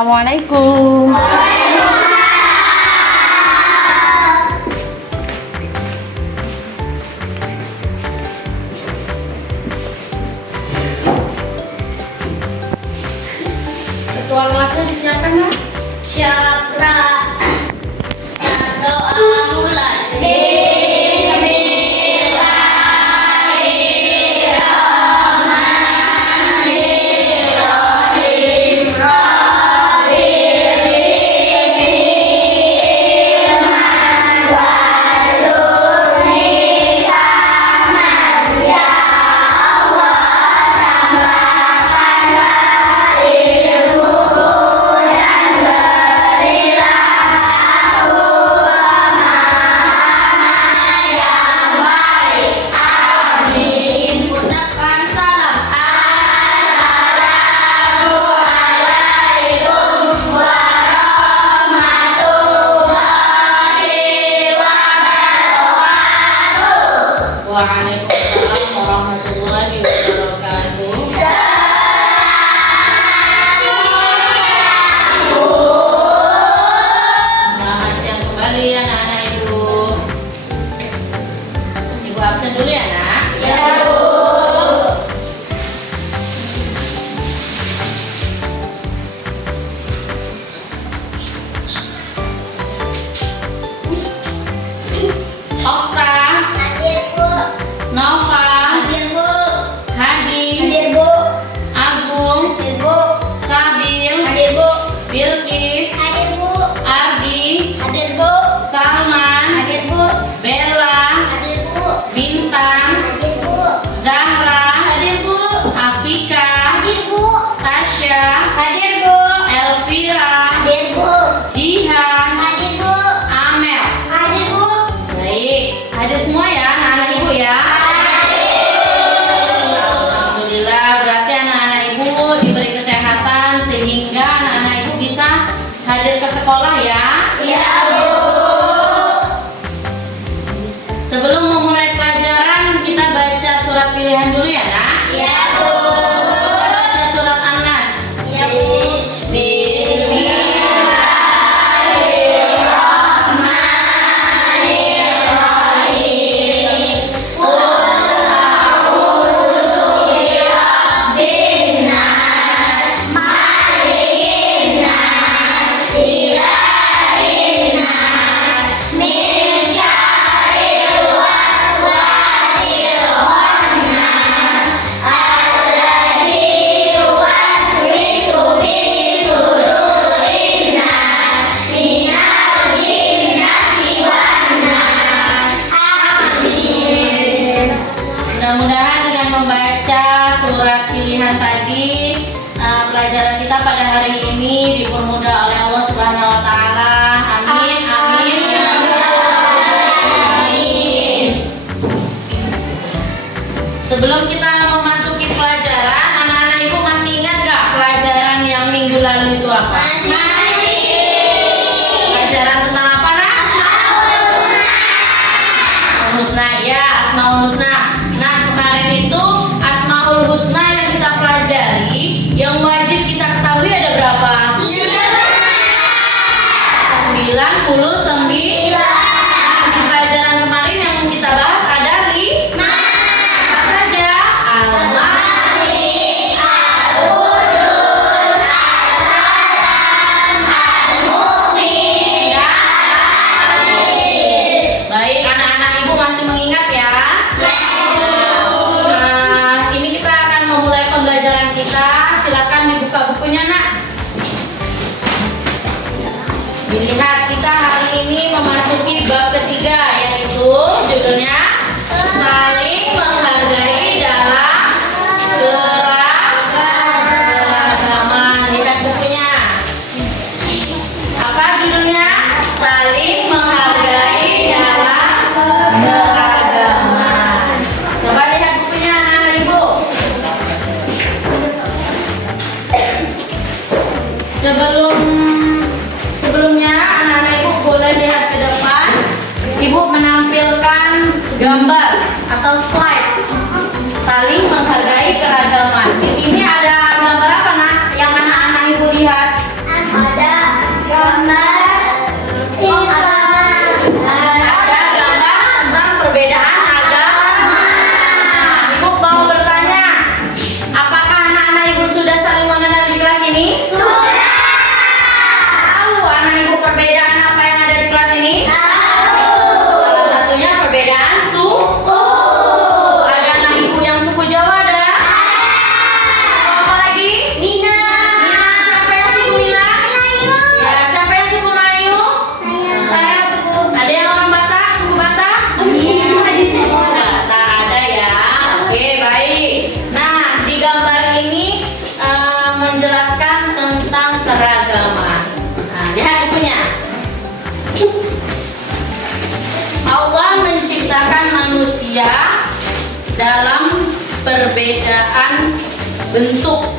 Assalamualaikum. Ketua kelasnya disiapkan, Mas? Siap, doa mulai. Waalaikumsalam warahmatullahi wabarakatuh. Selamat siang kembali anak-anak ibu. Ibu absen dulu ya, Nak? Ya, Bu. Okta, Hadir, Bu. Nova, Hadir, Bu. Hadi, Hadir, Bu. Agung, Hadir, Bu. Sabil, Hadir, Bu. Bilkis, Hadir, Bu. Ardi, Hadir, Bu. Salman, Hadir, Bu. Bella, Hadir, Bu. Bintang, Hadir, Bu. Zahra, Hadir, Bu. Afika, Hadir, Bu. Tasya, Hadir, Bu. Elvira, Hadir, Bu. Jihan, Hadir, Bu. Amel. Hadir, Bu. Baik, hadir semua ya anak-anak ibu ya. Alhamdulillah, berarti anak-anak ibu diberi kesehatan sehingga anak-anak ibu bisa hadir ke sekolah ya. Ya, Bu. Sebelum memulai pelajaran kita baca surat pilihan dulu ya, Nak. Ya, Bu. Kita baca surat An-Nas. Ya, Bu. Mudah-mudahan dengan membaca surat pilihan tadi pelajaran kita pada hari ini dipermudah oleh Allah Subhanahu wa taala. Amin. Amin. Sebelum kita memasuki pelajaran, anak-anak ibu masih ingat gak pelajaran yang minggu lalu itu apa? Pelajaran tentang apa, Nak? Asmaul Husna, ya, Asmaul Husna. Nah, kemarin itu Asmaul Husna yang kita pelajari, yang wajib kita ketahui ada berapa? 99. Nah, di pelajaran kemarin yang kita bahas ada 5. Apa saja? Al-Mahdi, Al-Qudus, Al-Mu'min, dan Al-Hadis. Baik, anak-anak ibu masih mengingat ya? Nah, ini kita akan memulai pembelajaran kita. Silakan dibuka bukunya, Nak. Dilihat, kita hari ini memasuki bab ketiga, yaitu judulnya saling menghargai dalam keragaman. Lihat bukunya. Apa judulnya? Saling menghargai dalam keragaman. Coba lihat bukunya, anak-anak ibu. Sebelumnya anak-anak ibu boleh lihat ke depan. Ibu menampilkan gambar atau slide saling menghargai keragaman. Di sini ada gambar apa, Nak? Yang anak-anak ibu lihat? keragaman. Nah, lihat bukunya. Allah menciptakan manusia dalam perbedaan bentuk.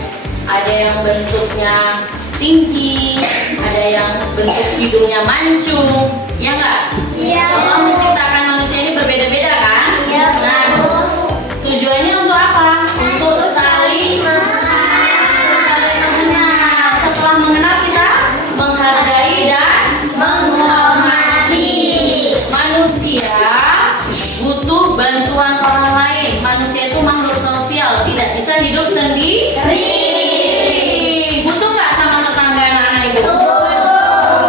Ada yang bentuknya tinggi, ada yang bentuk hidungnya mancung, ya enggak? Iya. Allah menciptakan manusia ini berbeda-beda kan? Iya, Nah, tujuannya untuk apa? Untuk saling mengenal. Setelah mengenal kita menghargai dan menghormati. Manusia butuh bantuan orang lain. Manusia itu makhluk sosial, tidak bisa hidup sendiri. Butuh nggak sama tetangga anak-anak ibu?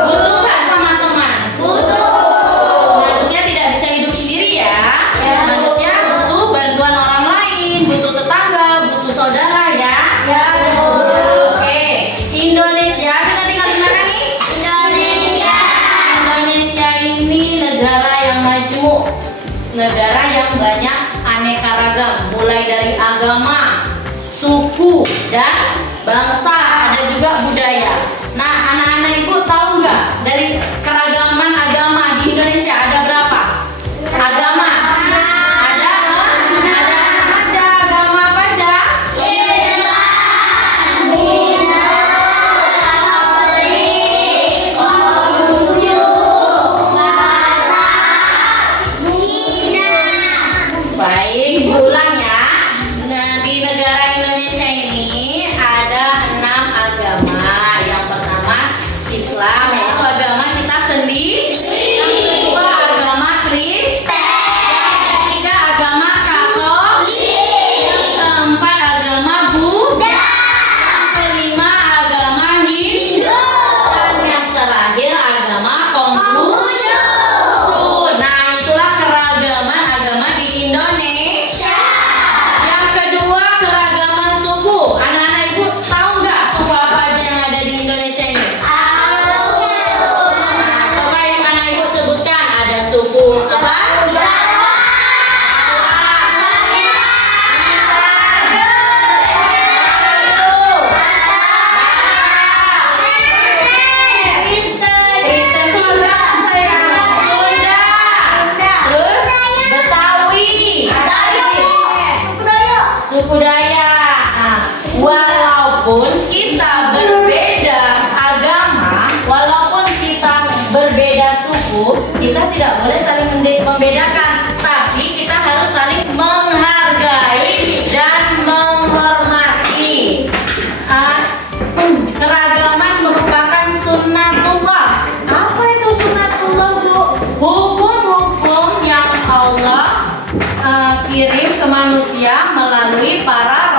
Butuh nggak sama teman? Manusia tidak bisa hidup sendiri ya. Manusia butuh bantuan orang lain, butuh tetangga, butuh saudara ya. Oke, Indonesia kita tinggal di mana nih? Indonesia ini negara yang majmuk, negara yang banyak aneka ragam, mulai dari agama, suku, dan bangsa, ada juga budaya. Nah, anak-anak ibu tahu nggak dari keragaman agama di Indonesia ada berapa? Agama? Ada apa aja? Agama apa aja? Baik, ulang ya. Nah, di negara Indonesia ini ada 6 agama. Yang pertama Islam, yaitu agama kita sendiri. Yang kedua agama Kristen. Yang ketiga agama Katolik. Yang keempat agama Buddha. Yang kelima agama Hindu. Dan yang terakhir agama Konghucu. Nah, itulah keragaman agama di Indonesia. Yang kedua keragaman suku. Anak-anak ibu tahu nggak suku apa aja yang ada di Indonesia ini? Nah, coba anak ibu sebutkan. Ada suku apa? Kristen juga sayang. Sunda. Terus Betawi. Suku Dayak. Nah, walaupun kita berbeda agama, walaupun kita berbeda suku, kita tidak boleh saling membedakan, tapi kita harus saling menghargai dan menghormati. Keragaman merupakan sunnatullah. Apa itu sunnatullah, Bu? Hukum-hukum yang Allah kirim ke manusia melalui para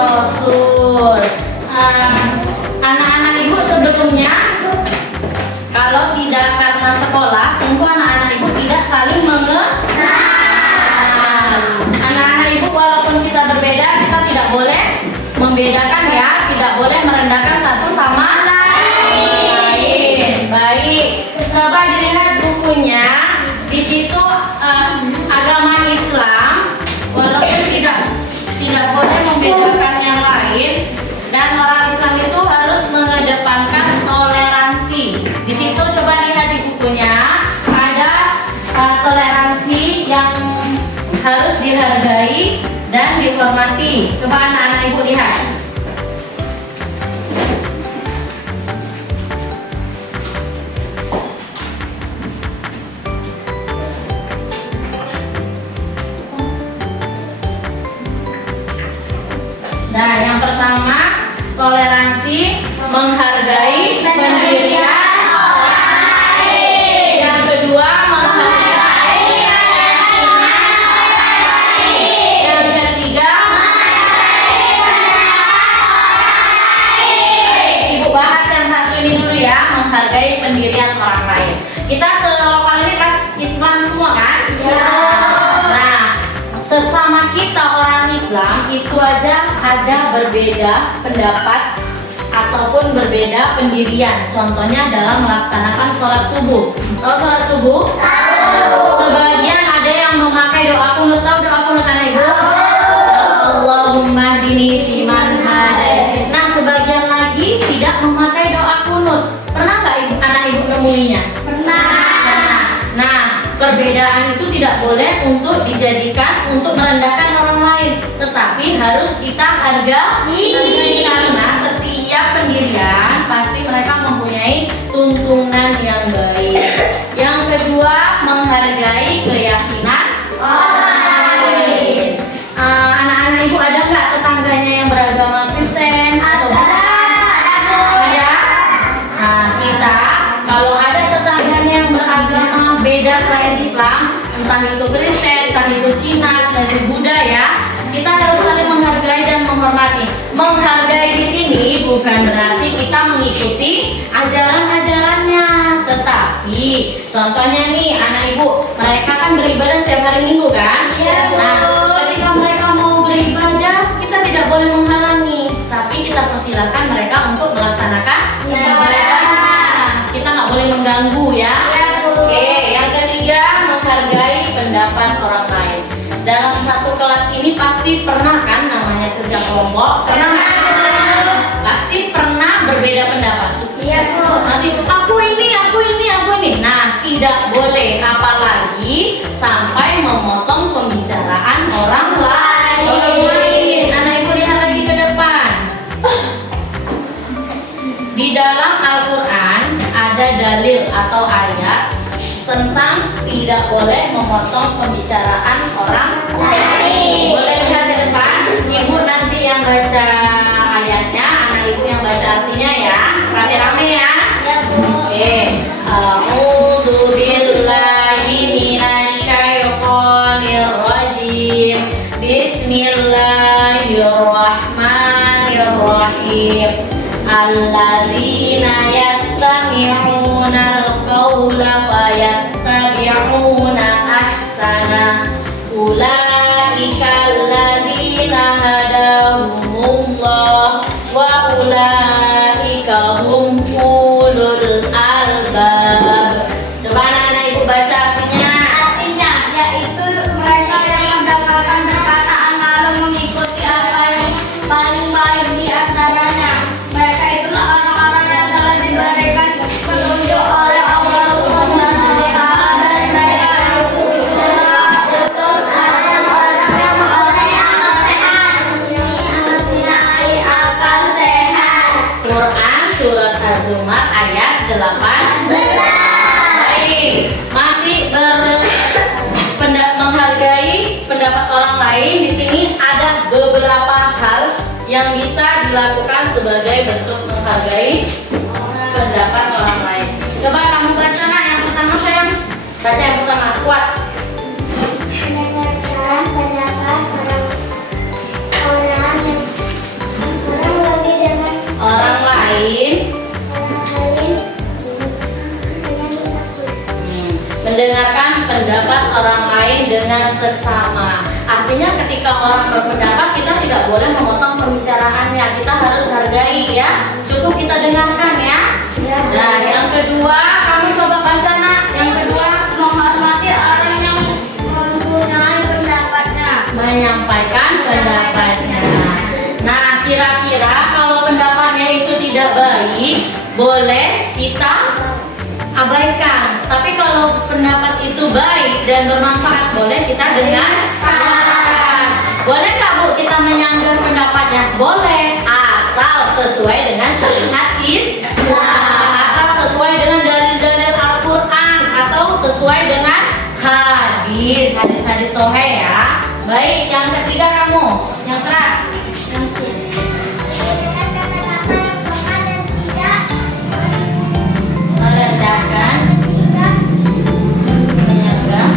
rasul. Anak-anak ibu sebetulnya kalau tidak karena sekolah, tentu anak-anak ibu tidak saling mengenal. Anak-anak ibu walaupun kita berbeda, kita tidak boleh membedakan ya, tidak boleh merendahkan satu sama lain. Baik, coba dilihat bukunya. Di situ agama Islam, walaupun tidak boleh membedakan yang lain, dan orang Islam itu harus mengedepankan toleransi. Di situ coba lihat di bukunya ada toleransi yang harus dihargai dan dihormati. Coba anak-anak ibu lihat. Nah, yang pertama toleransi, menghargai pendirian orang lain. Yang kedua menghargai yang ketiga Ibu bahas yang satu ini dulu ya, menghargai pendirian orang lain. Kita selokal ini kelas Islam semua kan? Nah, sesama kita orang Islam itu aja ada berbeda pendapat ataupun berbeda pendirian. Contohnya dalam melaksanakan sholat subuh. Tahu sholat subuh? Sebagian ada yang memakai doa kunut. Tahu doa kunut anak ibu? Allahumma hdini fiman hadait. Nah, sebagian lagi tidak memakai doa kunut. Pernah nggak anak ibu nemuinya? Nah, perbedaan itu tidak boleh untuk dijadikan untuk merendahkan orang lain, tetapi harus kita hargai karena setiap pendirian pasti mereka mempunyai tuntunan yang baik. Yang kedua, menghargai keyakinan orang lain. Anak-anak ibu ada nggak tetangganya yang beragama Kristen atau Buddha? Ada. Nah, kita kalau ada tetangganya yang beragama beda selain Islam, entah itu Kristen, entah itu Cina, entah itu Buddha ya, kita harus saling menghargai dan menghormati. Menghargai di sini bukan berarti kita mengikuti ajaran-ajarannya, tetapi contohnya nih anak ibu, mereka kan beribadah setiap hari Minggu kan? Iya, Bu. Nah, ketika mereka mau beribadah, kita tidak boleh menghalangi, tapi kita persilahkan mereka untuk melaksanakan ibadahnya. Kita nggak boleh mengganggu ya. Iya, Bu. Oke, yang ketiga, menghargai pendapat orang lain. Dalam satu kelas ini pasti pernah kan namanya kerja kelompok? Pernah nggak? Pasti pernah berbeda pendapat. Iya, Bu. Nanti aku ini. Nah, tidak boleh, apalagi sampai memotong pembicaraan orang lain. Anak ibu lihat lagi ke depan. Di dalam Al-Quran ada dalil atau ayat tentang tidak boleh memotong pembicaraan orang lain. Boleh lihat ke depan. Ibu nanti yang baca ayatnya, anak ibu yang baca artinya ya. Rame-rame ya. Iya, Bu. Oke. A'udzu billahi minasyaitonir rajim. Bismillahirrahmanirrahim. Alladzina yastami'una al-qawla fayattabi'una ahsana. Ulaika alladzina hadahumullah wa ulaika hum ulul albab. Coba anak-anak ibu baca artinya. Artinya yaitu mereka yang mendapatkan perkataan lalu mengikuti apa yang paling baik di antaranya. Mereka itulah orang-orang yang telah diberikan petunjuk oleh Allah SWT, dan mereka itu orang-orang yang sehat, mensinai akal sehat. Quran surat Az-Zumar ayat 18. Baik, masih menghargai pendapat orang lain. Di sini ada beberapa hal yang bisa dilakukan sebagai bentuk menghargai pendapat orang lain. Coba kamu baca nak yang pertama sayang. Baca yang pertama kuat. Mendengarkan pendapat orang lebih dengan Orang lain mendengarkan pendapat orang lain dengan seksama. Artinya ketika orang berpendapat kita tidak boleh memotong pembicaraannya. Kita harus hargai ya. Cukup kita dengarkan ya. Nah, yang kedua, kamu coba baca nak. Yang kedua, menghormati orang yang mempunyai pendapatnya. menyampaikan pendapatnya. Nah, kira-kira kalau pendapatnya itu tidak baik, boleh kita abaikan. Tapi kalau pendapat itu baik dan bermanfaat, boleh kita dengarkan. Boleh nggak Bu kita menyanggah pendapatnya? Boleh, asal sesuai dengan syariat Islam, asal sesuai dengan dalil-dalil Al-Quran atau sesuai dengan hadis sahih ya. Baik, yang ketiga kamu, yang keras. Merendahkan, menyanggah.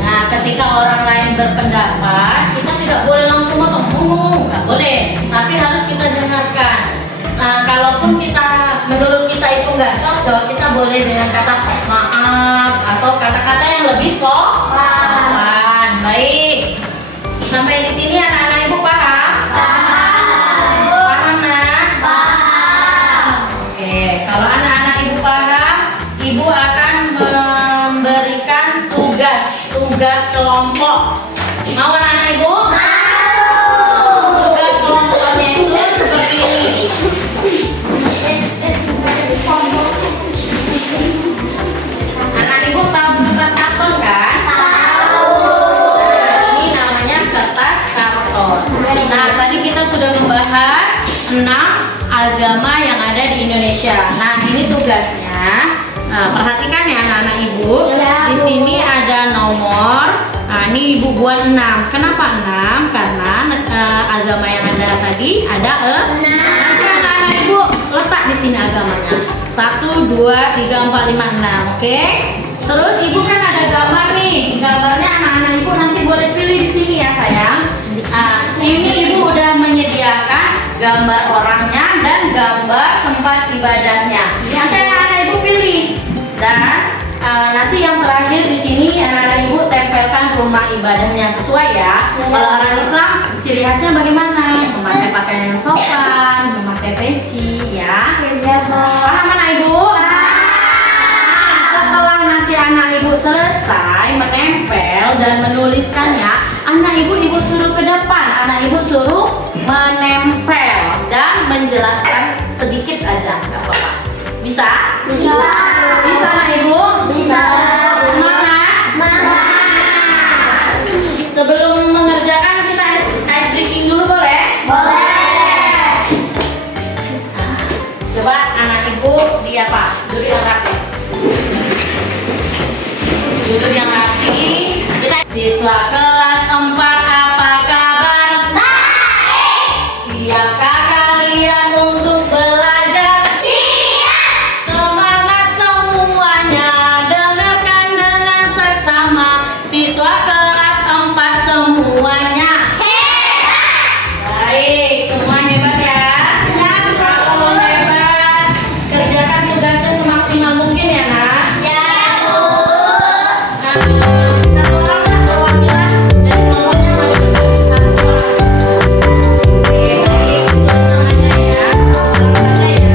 Nah, ketika orang lain berpendapat, kita tidak boleh langsung ngomong, nggak boleh. Tapi harus kita dengarkan. Nah, kalaupun menurut kita itu nggak cocok, kita boleh dengan kata maaf atau kata-kata yang lebih sopan. Baik. Sampai di sini anak-anak ibu paham? Paham nak? Oke, kalau anak-anak ibu paham, ibu akan memberikan tugas kelompok. Mau anak-anak ibu? Tugas kelompoknya itu seperti ini. moderator. Nah, tadi kita sudah membahas 6 agama yang ada di Indonesia. Nah, ini tugasnya. Nah, perhatikan ya anak-anak ibu. Di sini ada nomor. Nah, ini ibu buat 6. Kenapa 6? Karena agama yang ada tadi ada 6. Nanti anak-anak ibu letak di sini agamanya. 1, 2, 3, 4, 5, 6. Oke? Terus ibu kan ada gambar nih. Gambarnya anak-anak ibu nanti boleh pilih di sini ya sayang. Nah, ini ibu udah menyediakan gambar orangnya dan gambar tempat ibadahnya. Nanti anak-anak ibu pilih. Dan nanti yang terakhir di sini anak-anak ibu tempelkan rumah ibadahnya sesuai ya. Kalau orang Islam ciri khasnya bagaimana? Memakai pakaian yang sopan, memakai peci ya. Paham anak ibu? Setelah nanti anak ibu selesai menempel dan menuliskannya, anak ibu suruh ke depan, anak ibu suruh menempel dan menjelaskan sedikit aja, nggak apa-apa. Bisa? Bisa. Bisa anak ibu? Bisa. Semangat? Sebelum mengerjakan kita ice breaking dulu boleh? Boleh. Nah, coba anak ibu dia apa? Duduk yang rapi. Duduk yang rapi. Kita siswa kelas 4 apa kabar? Baik. Siapkah kalian untuk belajar? Siap. Semangat semuanya, dengarkan dengan seksama. Siswa kelas 4 semuanya. Hebat. Baik, semua hebat ya. Kalau hebat, kerjakan tugasnya semaksimal mungkin ya nak. Ya, Bu. Satu orang lah perwakilan dari nomornya masih satu orang. Oke, baik, tulis namanya ya. Satu orang aja ya.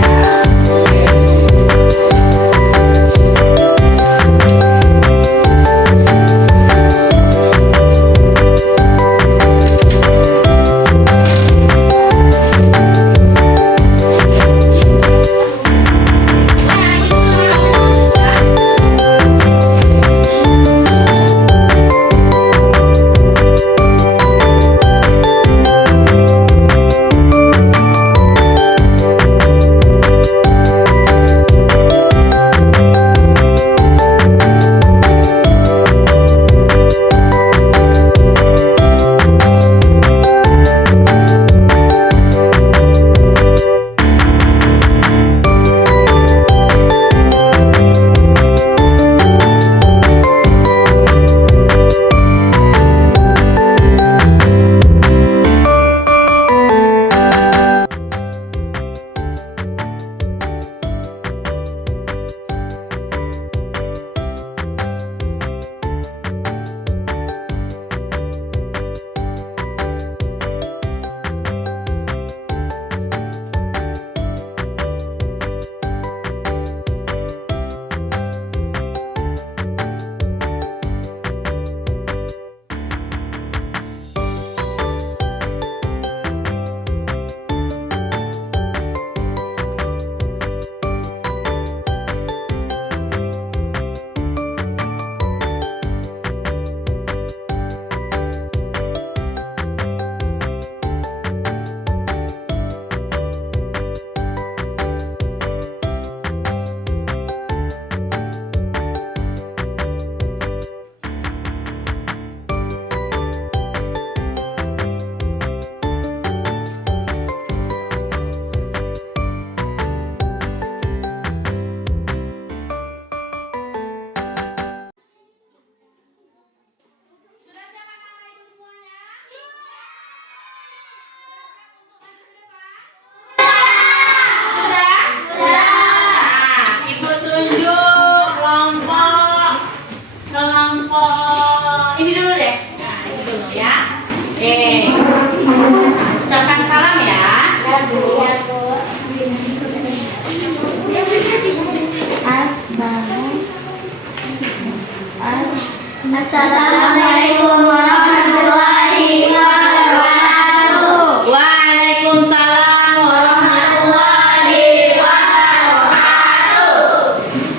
Assalamualaikum warahmatullahi wabarakatuh. Waalaikumsalam warahmatullahi wabarakatuh.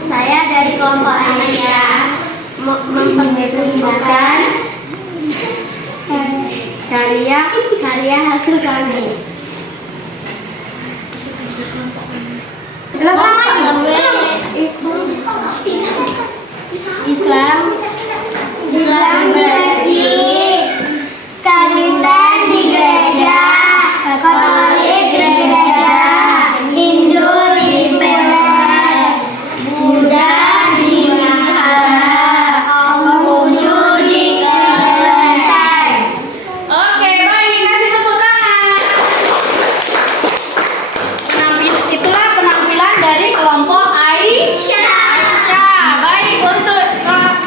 Saya dari kelompok Aisyah mempersembahkan karya karya hasil kami. Islam berarti Kristen di gereja, Katolik gereja, Hindu di Beler, Buddha di wihara, Konghucu di kelenteng. Oke, baik, kasih tepuk tangan. Itulah penampilan dari kelompok Aisyah. Baik, untuk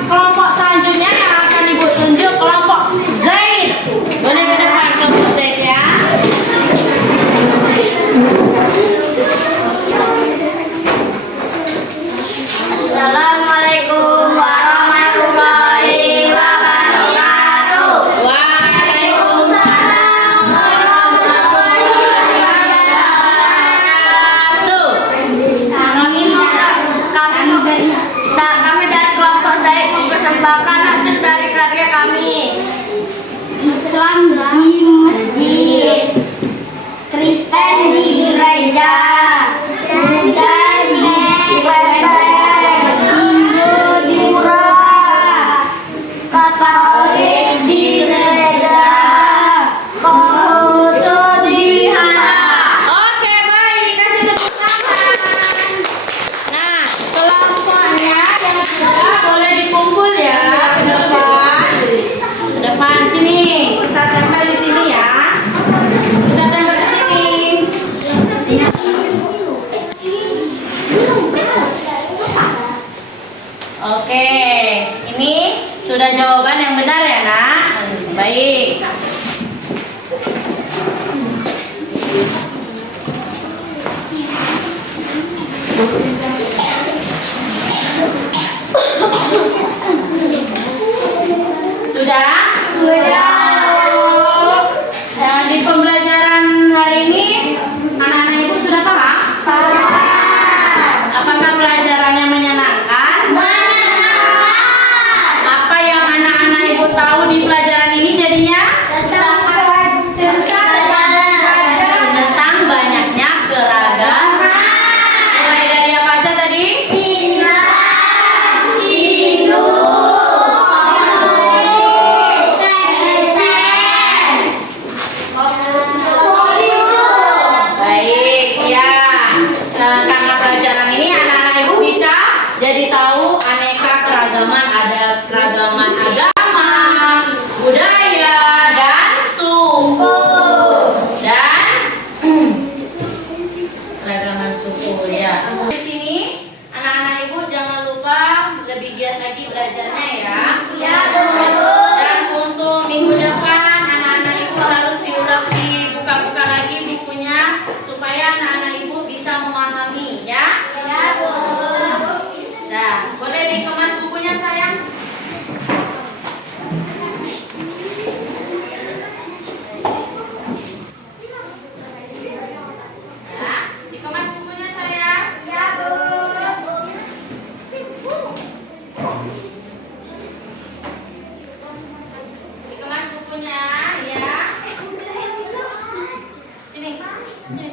kelompok selanjutnya yang akan Ibu tunjuk kelompok Zaid. Boleh ke depan kelompok Zaid ya. Assalamualaikum warahmatullahi wabarakatuh. Waalaikumsalam warahmatullahi wabarakatuh. Kami dari kelompok Zaid mempersembahkan hasil dari karya kami. Islam di masjid, Kristen di gereja, Buddha di Beler, Hindu di pura, Katolik di gereja, Konghucu di wihara. Oke, baik, kasih tepuk tangan. Nah, kelompoknya yang sudah boleh dikumpul ya ke depan. Ke depan sini. Kita tempel di sini ya. Kita tempel di sini. Oke, ini sudah jawaban yang benar ya, Nak? Baik. Sudah? Nah, di pembelajaran hari ini anak-anak Ibu sudah paham? Apakah pelajarannya menyenangkan? Apa yang anak-anak Ibu tahu di pelajaran ini jadinya? Tentang banyaknya keragaman. Mulai dari apa aja tadi? Baik, ya. Karena pelajaran ini anak-anak Ibu bisa jadi tahu aneka keragaman, ada keragaman agama, budaya, dan suku. Dan keragaman suku ya. Di sini anak-anak Ibu jangan lupa lebih giat lagi belajarnya ya. Dan untuk minggu depan anak-anak Ibu harus dibuka-buka lagi bukunya supaya anak-anak Ibu bisa memahami ya. Nah, boleh dikemas bukunya sayang. Nah, dikemas bukunya sayang. Dikemas bukunya ya. Sini. Sini.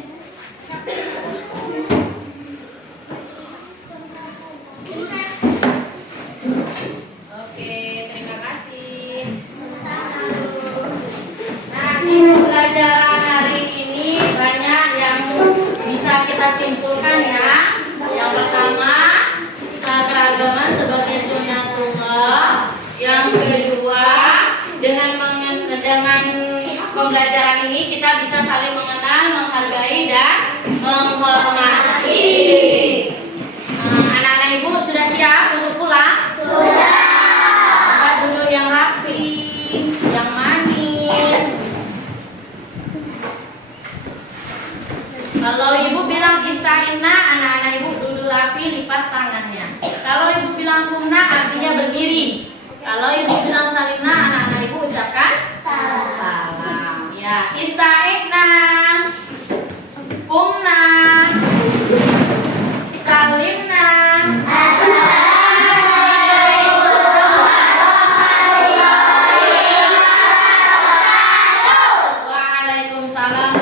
Oke, terima kasih. Nah, di pelajaran hari ini banyak yang bisa kita simpulkan ya. Yang pertama, keragaman sebagai sunnatullah. Yang kedua, dengan pembelajaran ini kita bisa saling mengenal, menghargai, dan menghormati. Anak-anak Ibu sudah siap untuk pulang? Tempat duduk yang rapi, yang manis. Kalau Ibu bilang ista'inna, anak-anak Ibu duduk rapi, lipat tangannya. Kalau Ibu bilang kumna, artinya berdiri. Kalau Ibu bilang salimna, anak-anak Ibu ucapkan salam. Ya, ista'inna, kumna, salimna. Salam